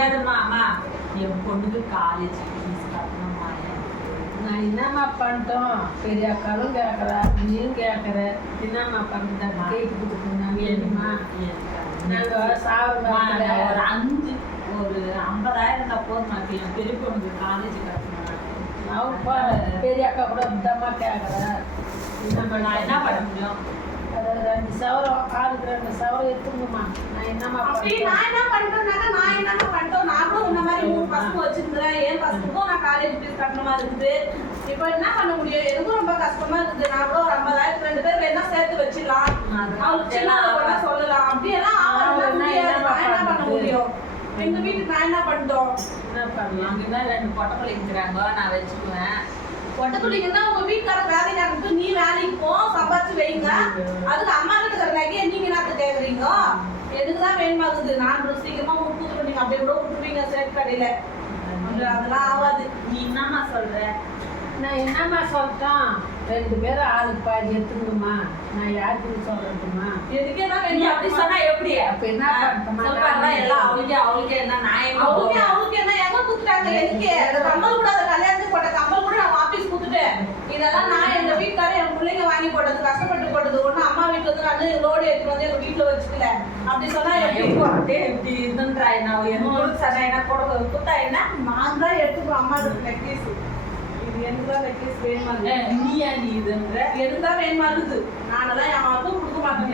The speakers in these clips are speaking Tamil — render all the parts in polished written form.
முடியாதும்மா. அம்மா என் பொண்ணுக்கு காலேஜ் ஃபீஸ் கட்டணும்மா. நான் என்னம்மா பண்ணிட்டோம்? பெரிய அக்காலும் கேட்குறா, நீயும் கேட்குற. என்னம்மா பண்ணுறா? கேட்டு கொடுத்துருந்தாங்க ஏழுமா நாங்கள் சாப்பிடுமா ஒரு 50,000 இருந்தால் போதும். என் பெரிய பொண்ணுக்கு காலேஜ் கட்டணும். அவப்பா பெரிய அக்கா கூட அப்படிதாம்மா கேட்குறேன். நான் என்ன பண்ண முடியும்? அதாவது 2 சவரம் ஆளுக்கு 2 சவரம் எடுத்துக்கணுமா? நான் என்னம்மா அப்படி நான் என்ன பண்ணிட்டோம்னாக்கா நான் என்னம்மா பண்ணிட்டோம்? நான் கூட உன்ன மாதிரி 3 பசங்க வச்சிருந்தேன். என் பசங்களுக்கும் நான் காலேஜ் ஃபீஸ் கட்டணமா இருக்குது. இப்போ என்ன பண்ண முடியும்? எனக்கும் ரொம்ப கஷ்டமா இருக்குது. நான் கூட ஒரு 50,000 2 பேர் வேணா சேர்த்து வச்சிடலாம். அவளுக்கு சின்ன கூட சொல்லலாம். அப்படியெல்லாம் என்ன பண்ண முடியும்? எங்க வீட்டுக்கு நான் என்ன பண்ணிட்டோம்? என்ன பண்ணலாம்? அங்கே தான் 2 பொட்டை இருக்கிறாங்க, நான் வச்சுக்குவேன். பொட்டக்குள்ளிங்கன்னா உங்க வீட்டுக்கார வேலைக்கு அனுப்பிட்டு நீ வேலைக்கு போ, சம்பாதிச்சு வைங்க. அதுக்கு அம்மா கிட்ட இருக்கிற நகையை நீங்க என்ன கேக்குறீங்க? எனக்கு தான் வேணுமாக்குது. நான் சீக்கிரமா கொடுத்துட்டு நீங்க அப்படியே கூட விட்டுருவீங்க சேட் கடையில. அதெல்லாம் ஆகாது. நீ என்னம்மா சொல்ற? நான் என்னம்மா சொல்லிட்டோம்? 2 பேரும் ஆளுக்கு பாதி எடுத்துக்கணுமா? நான் யாருக்கு சொல்றதுமா? எதுக்கே தான் நீ வேணும் அப்படி சொன்னா எப்படி? அப்ப என்ன பண்ணட்டுமா? சொல்றாங்களா எல்லாம் அவளுக்கே என்ன நான் எங்க அவளுக்கு என்ன எங்க குத்துட்டாங்க? எனக்கு கம்மல் கூட அந்த கல்யாணத்துக்கு போட்ட கம்மல் கூட நான் வாபஸ் குத்துட்டேன். இதெல்லாம் நான் எங்க வீட்டுக்காரர் என் பிள்ளைங்க வாங்கி போட்டது, கஷ்டப்பட்டு போட்டது. ஒண்ணு அம்மா வீட்டுல இருந்து நான் லோடு எடுத்து வந்து எங்க வீட்டுல வச்சுக்கல. அப்படி சொன்னா எப்படி இதுன்றா? நான் என்ன சொன்னா என்ன கூட குத்தா என்ன? நான் தான் எடுத்துக்கோ அம்மா நெக்லீஸ். இது எனக்கு தான் நெக்லீஸ் வேணுமா? நீயா நீ இதுன்ற? எனக்கு தான் வேணுமாக்குது. நானெல்லாம் என் மாவுக்கும் கொடுக்க மாட்டேன்.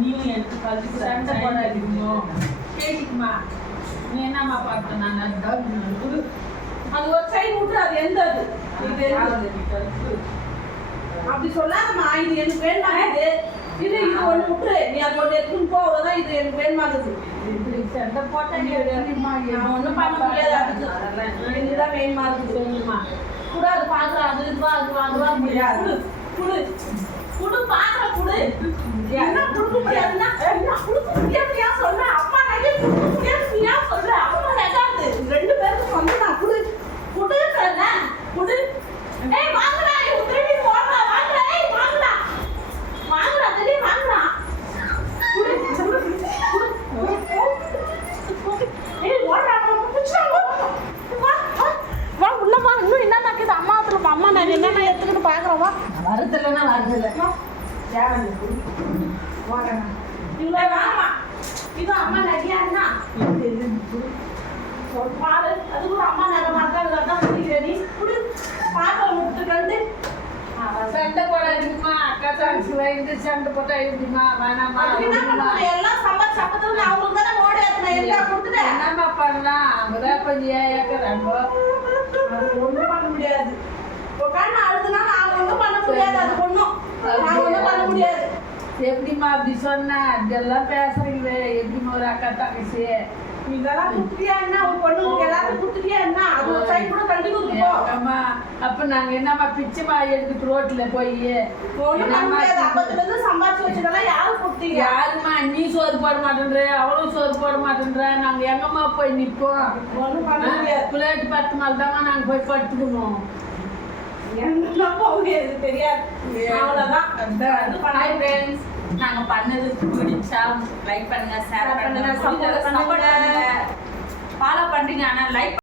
நீயும் எனக்கு கல்வி சண்டை போடாதீங்க. கேட்டுக்குமா? நீ என்னம்மா பார்த்தோம்? நாங்கள் அது ஒரு சைடு விட்டு அது எந்த அது இது அப்படி சொல்லாதம்மா. இது எனக்கு வேணுமாக்குது. இது ஒண்ணு விட்டுரு. நீ அது ஒண்ணு எடுத்துன்னு போ. அவ்வளவுதான். இது எனக்கு வேணுமாக்குது. சண்டை போட்டா நான் ஒண்ணும் பண்ண முடியாது. அதுக்கு இதுதான் வேணுமாக்குது. சொல்லுமா? கூட அது பாக்குற அது இதுவா அதுவா முடியாது. குடு குடு பாக்குற குடு. என்ன கொடுக்க முடியாதுன்னா என்ன கொடுக்க முடியாது ஏன் சொல்ற? அப்பா நகை கொடுக்க முடியாது ஏன் சொல்ற? அம்மா நகாது 2 பேருக்கும் வந்து நான் குடு குடு சொன்னேன். குடு. ஏய் வாங்கடா. நீ உத்திரடி போடா. வாங்கடா. ஏய் வாங்கடா. வாங்கடா. தெளி வாங்கடா. குடு குடு குடு. ஏய் வாடா. வா உள்ள வா. இன்னும் என்ன நடக்குது? அம்மா அதுல அம்மா நான் என்னென்ன எடுத்துக்கிட்டு பாக்குறோம். வா. வருதில்லைன்னா வருதில்லை. இவ்வளோ வாமா. இது அம்மா நகையாண்ணா பாரு. அது கூட அம்மா நகை மாட்டாங்க தான் முடிக்கிறேன். குடு பாத்திரம் விட்டுட்டு சண்டை போடாதீங்கம்மா. அக்கா தங்கச்சி வைந்து சண்டை போட்டா எழுதிமா வேணாமா? எல்லாம் சம்பத் சம்பத்துல அவங்களுக்கு தானே மோடி ஏற்றின எல்லாம் கொடுத்துட்டேன். என்னம்மா பண்ணலாம்? அவங்கதான் கொஞ்சம் ஏக்கறாங்க. அது ஒண்ணும் பண்ண முடியாது. உட்காந்து அழுதுனா நான் ஒன்றும் பண்ண முடியாது. அது ஒன்றும் நான் ஒன்றும் பண்ண முடியாது. எப்படிம்மா அப்படி சொன்ன? அதெல்லாம் பேசுறீங்களே. எப்படிமா ஒரு அக்கா தங்கச்சி? இதெல்லாம் குடுத்தியா என்ன? உன் பொண்ணுக்கு எல்லாத்தையும் குடுத்துட்டியா என்ன? அது ஒரு சைடு கூட கட்டி கொடுத்துப்போ. அம்மா அப்ப நாங்க என்னம்மா பிச்சைமா எடுத்துட்டு ரோட்ல போய் ஒண்ணும் பண்ண முடியாது. அப்பத்துல இருந்து சம்பாதிச்சு வச்சதெல்லாம் யாரு கொடுத்தீங்க? யாருமா? நீ சோறு போட மாட்டேன்ற, அவளும் சோறு போட மாட்டேன்ற. நாங்க எங்கம்மா போய் நிப்போம்? ஒண்ணும் பண்ண முடியாது. பிள்ளைட்டு 10 நாள் தாங்க நாங்க போய் படுத்துக்கணும். எங்கெல்லாம் போக முடியாது. தெரியாது. அவ்வளவுதான். ஹாய் ஃப்ரெண்ட்ஸ், நாங்க பண்ணது பிடிச்சா லைக் பண்ணுங்க, ஷேர் பண்ணுங்க, சப்போர்ட் பண்ணுங்க, ஃபாலோ பண்றீங்க. ஆனா லைக்